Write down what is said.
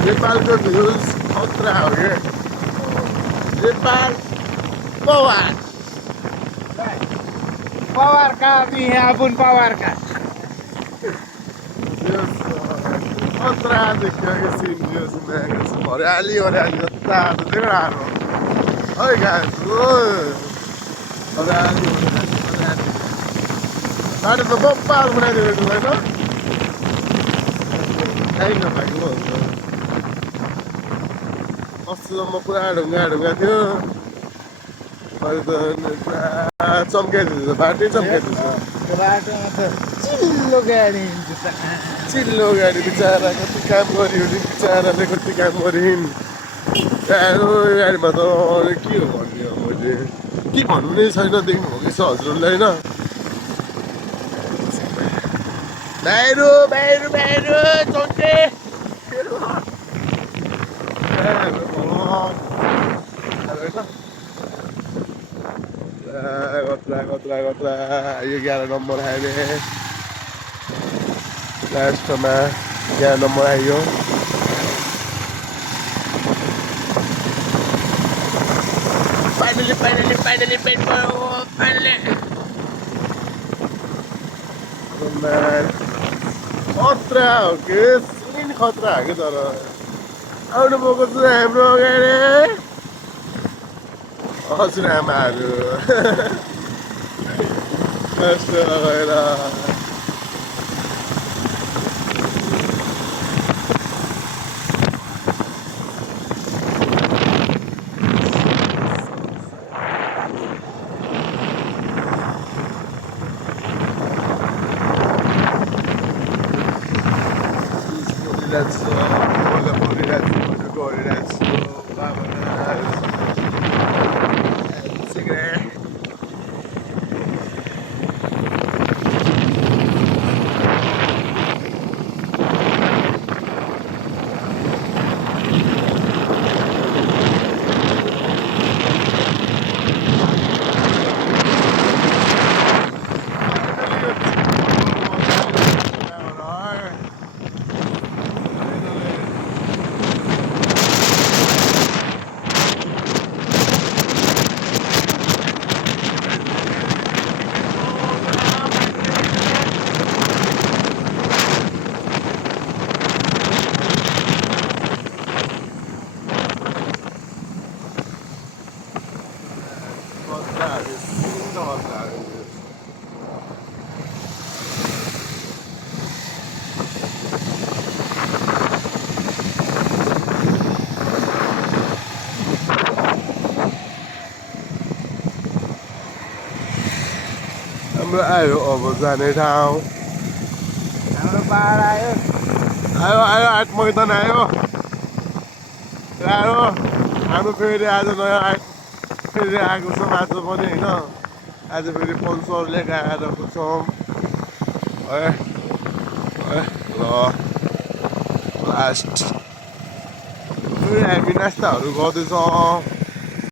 नेपालको भ्युज खतरा हो क्या नेपाल पवार पवार का भी है अपन पवार का खतरा देखियो कि सीन भ्युज में हरियाली हरियाली जता देखो ओए गाइस हरियाली हरियाली बाटो त बप्पाल बनाइदिएको होइन काहीँ नभएको अस्तिसम्म पुरा ढुङ्गा ढुङ्गा थियो अहिले त पुरा चम्काइदिँदैछ बाटै चम्काइदिँदैछ बाटोमा त चिल्लो गाडी चिल्लो गाडी बिचरा कति काम गऱ्यो नि बिचराले कति काम गरिन् गाडीमा त के हो भन्ने हो मैले के भन्नु नै छैन देख्नु भएको छ हजुरहरूलाई होइन बाहिर बाहिर बाहिर चौटे कत्रा यो 11 नम्बर हाइवे लास्टमा 11 नम्बर आइयो फाइनली पेट भयो फाइनली खतरा हो कि सिन खतरा हो कि तर आउनु भएको छ हाम्रो अगाडि हजुरआमाहरू यस्तो गएर let's go, हाम्रो आयो अब जाने ठाउँ हाम्रो पाहाड आयो आयो आठ मैदान आयो हाम्रो फेरि आज नयाँ फेरि आएको छौँ आज पनि होइन आज फेरि पल्सर लिएर आएको छौँ है ल लास्ट फेरि हामी नास्ताहरू गर्दैछौँ